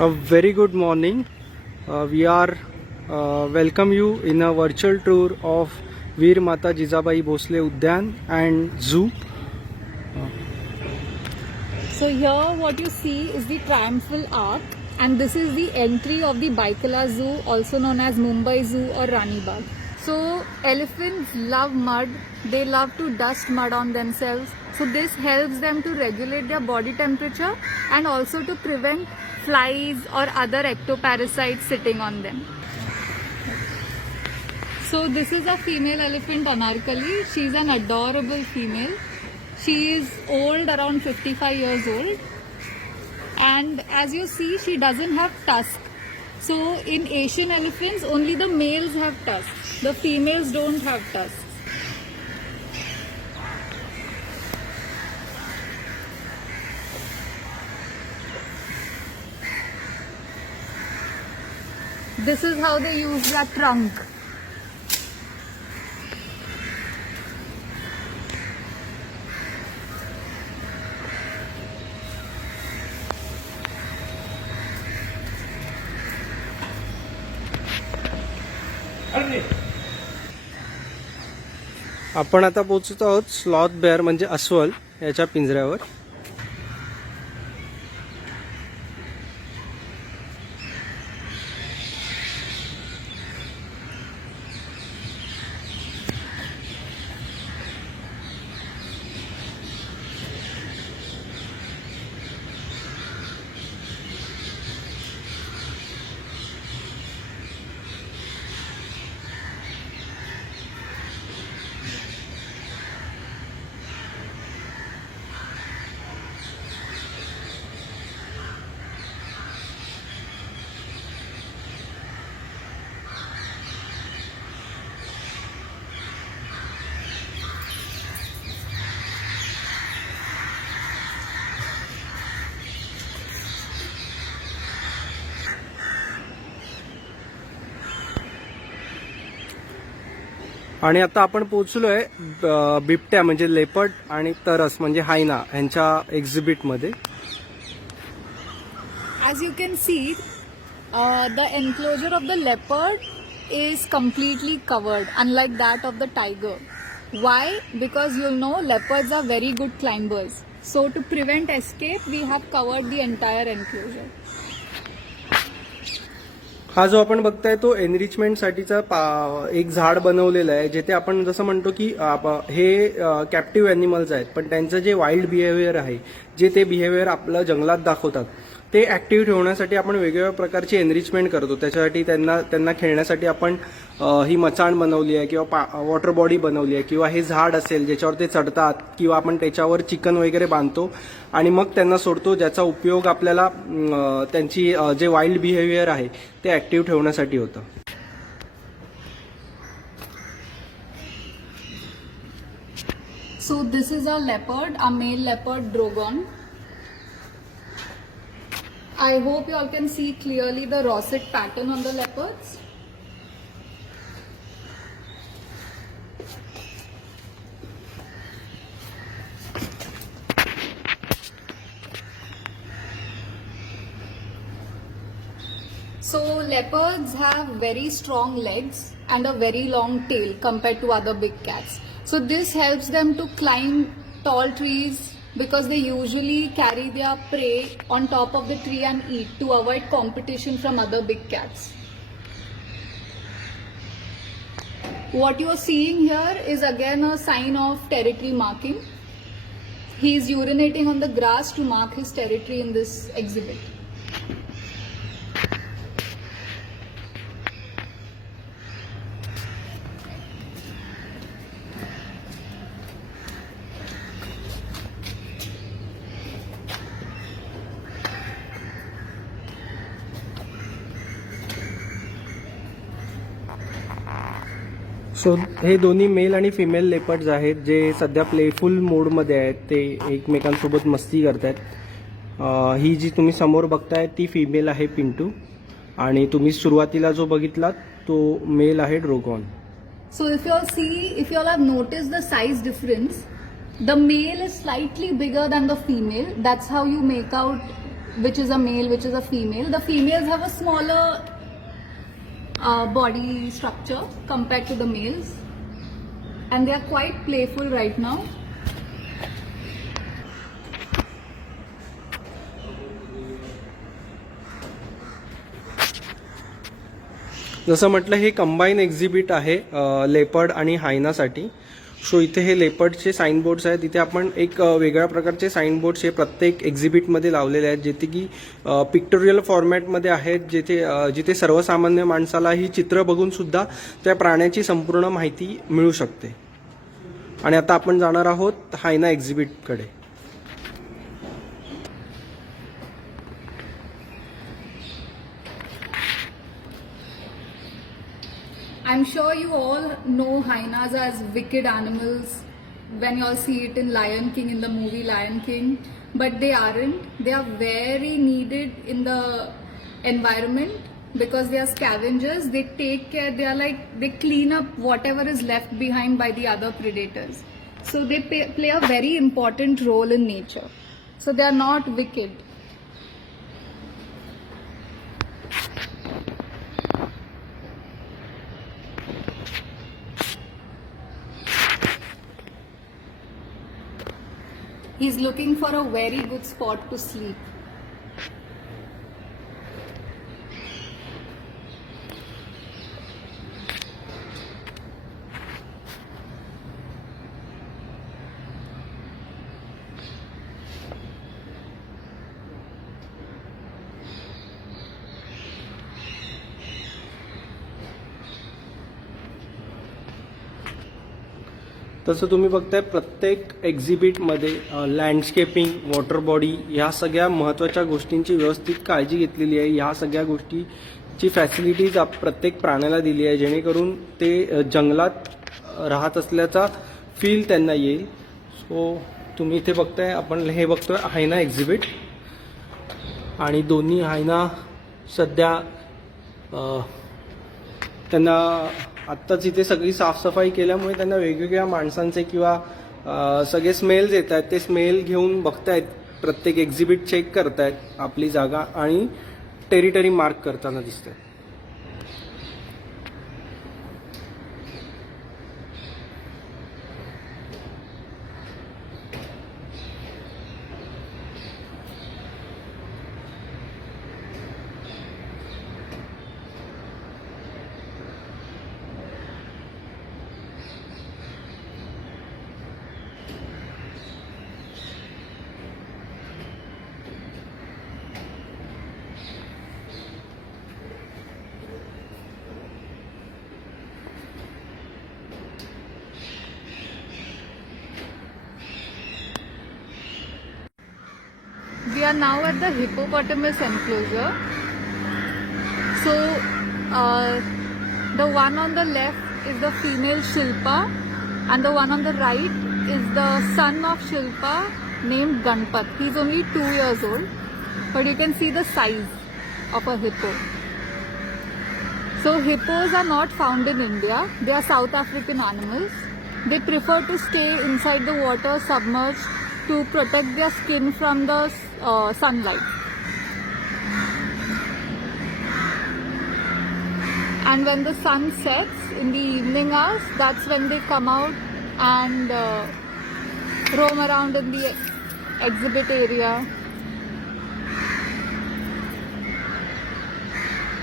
A very good morning. We are welcome you in a virtual tour of Veer Mata Jizabai Bhosle Udyan and Zoo. So here what you see is the Triumphal Arch, and this is the entry of the Baikala Zoo, also known as Mumbai Zoo or Rani Bagh. So elephants love mud, they love to dust mud on themselves. So this helps them to regulate their body temperature and also to prevent flies or other ectoparasites sitting on them. So this is a female elephant, Anarkali. She's an adorable female. She is old, around 55 years old. And as you see, she doesn't have tusk. So in Asian elephants, only the males have tusks. The females don't have tusks. This is how they use their trunk. आपण आता पोहोचतो आहोत sloth bare म्हणजे अस्वल याच्या पिंजऱ्यावर. आणि आता आपण पोहोचलोय बिबट्या म्हणजे लेपर्ड आणि तरस म्हणजे हायना यांच्या एक्झिबिट मध्ये. As you can see, the enclosure of the leopard is completely covered, unlike that of the tiger. Why? Because leopards are very good climbers. So to prevent escape, we have covered the entire enclosure. हा जो आपण बघताय तो enrichment साठीचा एक झाड बनवलेलं आहे, जिथे आपण जसं म्हणतो की हे कॅप्टिव्ह अॅनिमल्स आहेत, पण त्यांचं जे वाईल्ड बिहेवियर आहे, जे ते बिहेवियर आपलं जंगलात दाखवतात, ते ऍक्टिव्ह ठेवण्यासाठी आपण वेगवेगळ्या प्रकारची एनरिचमेंट करतो. त्याच्यासाठी त्यांना खेळण्यासाठी आपण ही मचाण बनवली आहे किंवा वॉटर बॉडी बनवली आहे, किंवा हे झाड असेल ज्याच्यावर ते चढतात, किंवा आपण त्याच्यावर चिकन वगैरे बांधतो आणि मग त्यांना सोडतो, ज्याचा उपयोग आपल्याला त्यांची जे वाईल्ड बिहेवियर आहे ते ऍक्टिव्ह ठेवण्यासाठी होतं. So this is a leopard, a male leopard Drogon. I hope you all can see clearly the rosette pattern on the leopards. So leopards have very strong legs and a very long tail compared to other big cats. So this helps them to climb tall trees, because they usually carry their prey on top of the tree and eat to avoid competition from other big cats. What you are seeing here is again a sign of territory marking. He is urinating on the grass to mark his territory in this exhibit. सो हे दोन्ही mail आणि female leopards आहेत, जे सध्या playful मोडमध्ये आहेत. ते एकमेकांसोबत मस्ती करतात. ही जी तुम्ही समोर बघताय ती फिमेल आहे पिंटू, आणि तुम्ही सुरुवातीला जो बघितलात तो मेल आहे ड्रोगॉन. So if you all have noticed the size difference, the male is slightly bigger than the female. That's how you make out which is a male, which is a female. The females have a smaller body structure compared to the males, and they are quite playful right now. जसं म्हटलं हे combine exhibit आहे leopard आणि हायनासाठी. सो इथे हे लेपर्डचे sign boards आहेत. इथे आपण एक वेगळ्या प्रकारचे साईन बोर्ड्स हे प्रत्येक एक्झिबिटमध्ये लावलेले आहेत, जेथे की पिक्टोरियल फॉर्मॅटमध्ये आहेत, जिथे सर्वसामान्य माणसाला ही चित्र बघून सुद्धा त्या प्राण्याची संपूर्ण माहिती मिळू शकते. आणि आता आपण जाणार आहोत हायना एक्झिबिटकडे. I'm sure you all know hyenas as wicked animals when you all see it in Lion King, in the movie Lion King, but they aren't. They are very needed in the environment because they are scavengers. They take care, they clean up whatever is left behind by the other predators. So they play a very important role in nature. So they are not wicked. He's looking for a very good spot to sleep. तसं तुम्ही बघताय प्रत्येक एक्झिबिटमध्ये landscaping, water body ह्या सगळ्या महत्त्वाच्या गोष्टींची व्यवस्थित काळजी घेतलेली आहे. ह्या सगळ्या गोष्टीची फॅसिलिटीज प्रत्येक प्राण्याला दिली आहे, जेणेकरून ते जंगलात राहत असल्याचा फील त्यांना येईल. सो तुम्ही इथे बघताय, आपण हे बघतोय हायना एक्झिबिट, आणि दोन्ही हायना सध्या त्यांना आत्ताच इथे सगळी साफसफाई केल्यामुळे त्यांना वेगवेगळ्या माणसांचे किंवा सगळे स्मेल्स येत आहेत. ते स्मेल घेऊन बघतायत, प्रत्येक एक्झिबिट चेक करतायत आपली जागा आणि टेरिटरी मार्क करताना दिसतंय. We are now at the hippopotamus enclosure. So the one on the left is the female Shilpa, and the one on the right is the son of Shilpa named Ganpat. He's only 2 years old, but you can see the size of a hippo. So hippos are not found in India. They are South African animals. They prefer to stay inside the water, submerged, to protect their skin from the sunlight. And when the sun sets in the evening hours, that's when they come out and roam around in the exhibit area.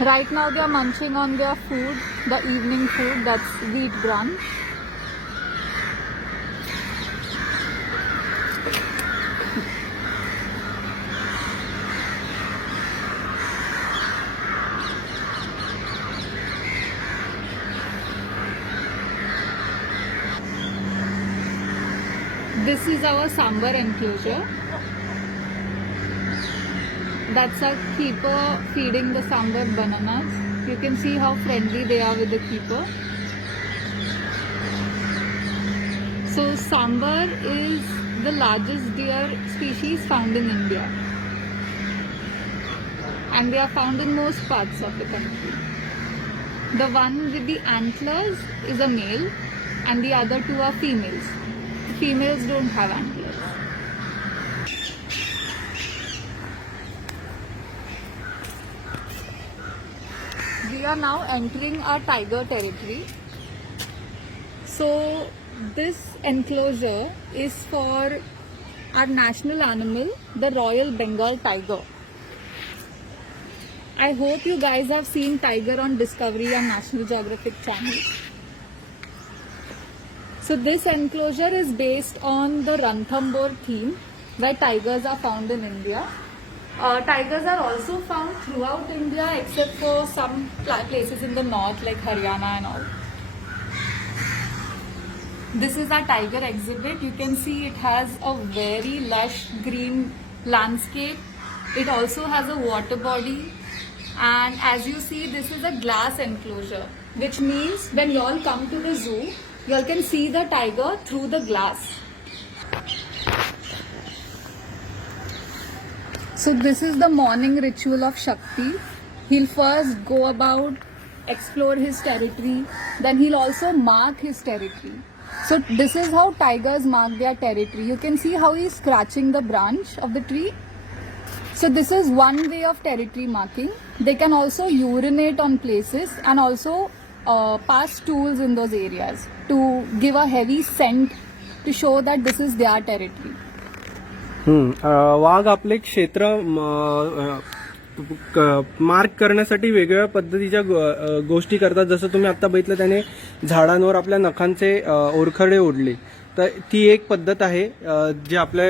Right now they are munching on their food, the evening food, that's wheat bran. This is our sambar enclosure. That's our keeper feeding the sambar bananas. You can see how friendly they are with the keeper. So sambar is the largest deer species found in India, and they are found in most parts of the country. The one with the antlers is a male and the other two are females. Females don't have antlers. are now entering our tiger territory. So this enclosure is for our national animal, the Royal Bengal tiger. I hope you guys have seen tiger on Discovery and National Geographic channel. So this enclosure is based on the Ranthambore theme, where tigers are found in India. Tigers are also found throughout India except for some places in the north like Haryana and all. This is our tiger exhibit. You can see it has a very lush green landscape. It also has a water body. And as you see, this is a glass enclosure, which means when you all come to the zoo, you all can see the tiger through the glass. So this is the morning ritual of Shakti. He'll first go about, explore his territory, then he'll also mark his territory. So this is how tigers mark their territory. You can see how he's scratching the branch of the tree. So this is one way of territory marking. They can also urinate on places and also pass stools in those areas to give a heavy scent to show that this is their territory. वाघ आपले क्षेत्र mark करण्यासाठी वेगवेगळ्या पद्धतीच्या गोष्टी करतात. जसं तुम्ही आता बघितलं, त्याने झाडांवर आपल्या नखांचे ओरखडे ओढले. तर ती एक पद्धत आहे जी आपल्या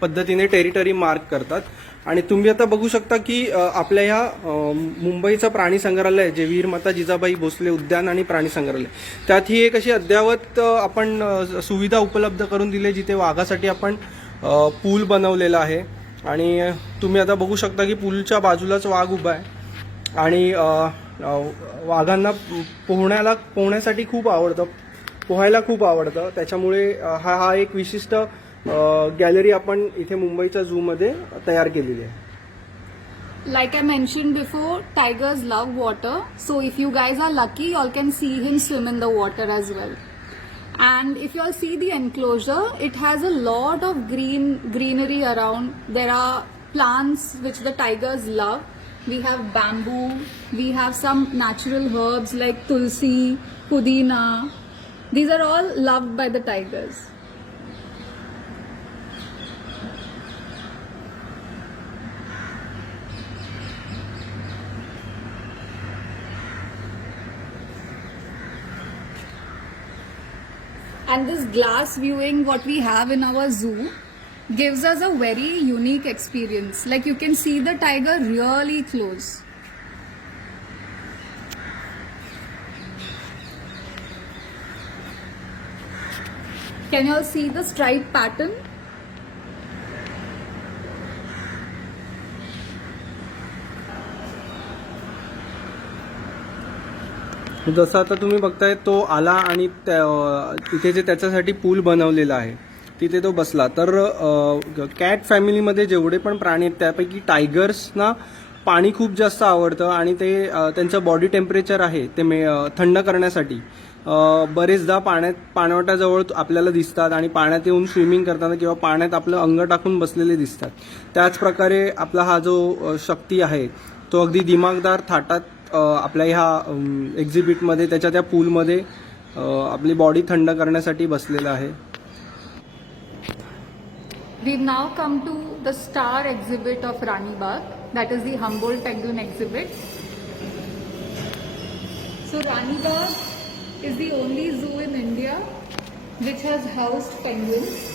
पद्धतीने टेरिटरी मार्क करतात. आणि तुम्ही आता बघू शकता की आपल्या ह्या मुंबईचं प्राणी संग्रहालय, जे वीरमाता जिजाबाई भोसले उद्यान आणि प्राणी संग्रहालय, त्यात ही एक अशी अद्ययावत आपण सुविधा उपलब्ध करून दिली, जिथे वाघासाठी आपण पूल बनवलेला आहे. आणि तुम्ही आता बघू शकता की पूलच्या बाजूलाच वाघ उभा आहे. आणि वाघांना पोहण्यासाठी खूप आवडतं, पोहायला खूप आवडतं. त्याच्यामुळे हा एक विशिष्ट गॅलरी आपण इथे मुंबईच्या झू मध्ये तयार केलेली आहे. Like I mentioned before, tigers love water. So if you guys are lucky, you all can see him swim in the water as well. And if you all see the enclosure, it has a lot of greenery around. There are plants which the tigers love. We have bamboo. We have some natural herbs like tulsi, pudina. These are all loved by the tigers. And this glass viewing what we have in our zoo gives us a very unique experience. Like you can see the tiger really close. Can you all see the stripe pattern? जसं आता तुम्ही बघताय, तो आला आणि तिथे जे त्याच्यासाठी pool बनवलेला आहे तिथे तो बसला. तर कॅट फॅमिलीमध्ये जेवढे पण प्राणी आहेत त्यापैकी टायगर्सना पाणी खूप जास्त आवडतं. आणि ते त्यांचं बॉडी टेम्परेचर आहे ते थंड करण्यासाठी बरेचदा पाणवट्याजवळ आपल्याला दिसतात आणि पाण्यात येऊन स्विमिंग करताना किंवा पाण्यात आपलं अंग टाकून बसलेले दिसतात. त्याच प्रकारे आपला हा जो शक्ती आहे तो अगदी दिमागदार थाटात आपल्या ह्या एक्झिबिटमध्ये, त्याच्या त्या पूलमध्ये आपली बॉडी थंड करण्यासाठी बसलेला आहे. We've now come to the star exhibit of Rani Bagh, that is the Humboldt Penguin exhibit. So Rani Bagh is the only zoo in India which has housed penguins.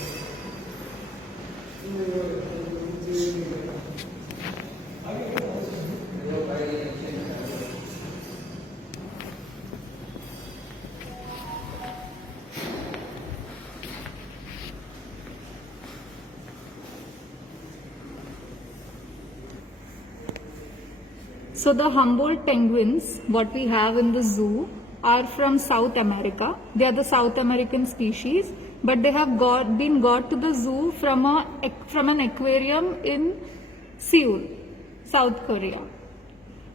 So the Humboldt penguins, what we have in the zoo, are from South America. They are the South American species, but they have been got to the zoo from an aquarium in Seoul, South Korea.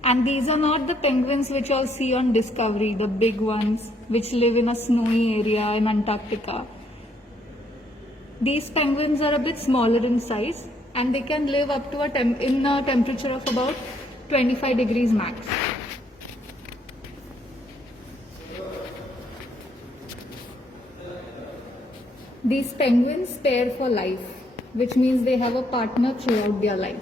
And these are not the penguins which you all see on Discovery, the big ones which live in a snowy area in Antarctica. These penguins are a bit smaller in size, and they can live up to in a temperature of about 25 degrees max. These penguins pair for life, which means they have a partner throughout their life.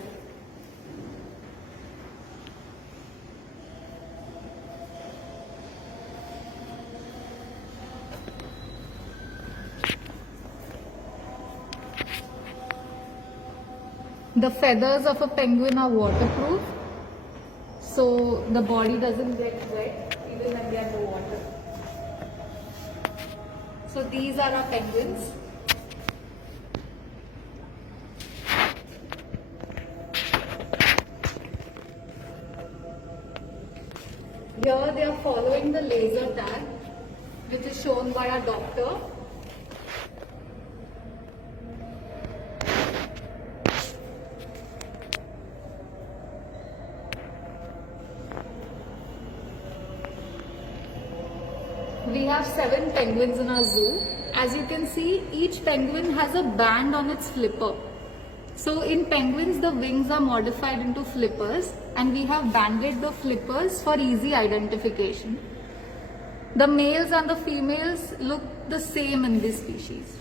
The feathers of a penguin are waterproof, so the body doesn't get wet even when they are in the water. So these are our penguins. Here they are following the laser tag, which is shown by our doctor. We have 7 penguins in our zoo. As you can see, each penguin has a band on its flipper. So in penguins, the wings are modified into flippers, and we have banded the flippers for easy identification. The males and the females look the same in this species.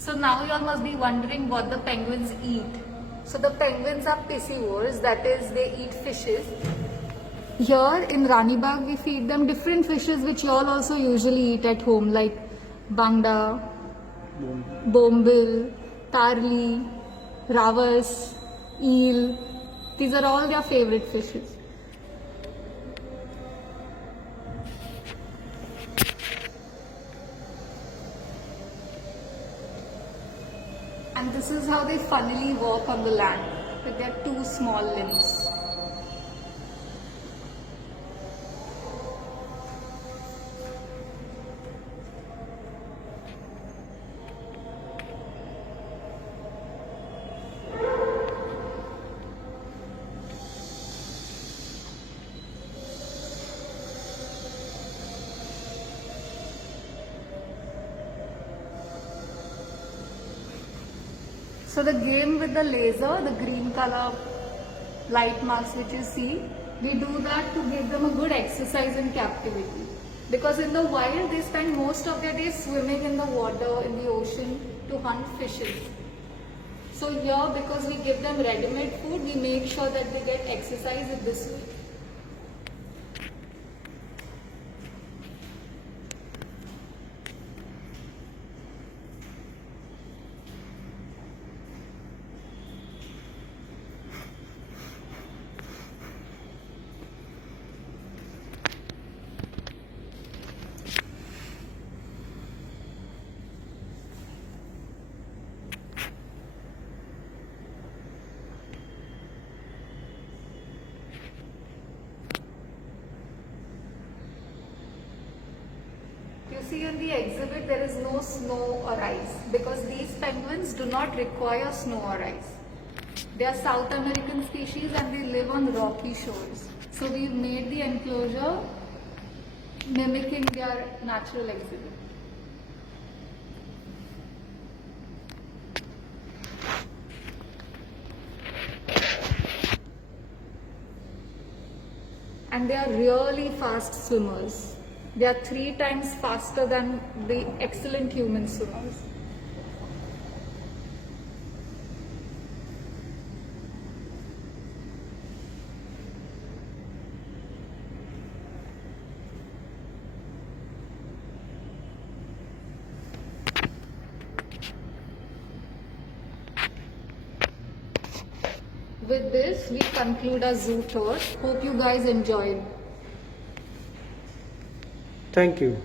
So now you all must be wondering what the penguins eat. So the penguins are piscivores, that is, they eat fishes. Here in Rani Bagh, we feed them different fishes which you all also usually eat at home, like bangda, bombil, tarli, rawas, eel. These are all their favorite fishes. And this is how they funnily walk on the land with their 2 small limbs. So the game with the laser, the green color light marks which you see, we do that to give them a good exercise in captivity. Because in the wild, they spend most of their day swimming in the water, in the ocean, to hunt fishes. So here, because we give them ready-made food, we make sure that they get exercise in this way. You see in the exhibit there is no snow or ice because these penguins do not require snow or ice. They are South American species and they live on rocky shores. So we've made the enclosure mimicking their natural exhibit. And they are really fast swimmers. They are 3 times faster than the excellent human swimmers. With this, we conclude our zoo tour. Hope you guys enjoyed. Thank you.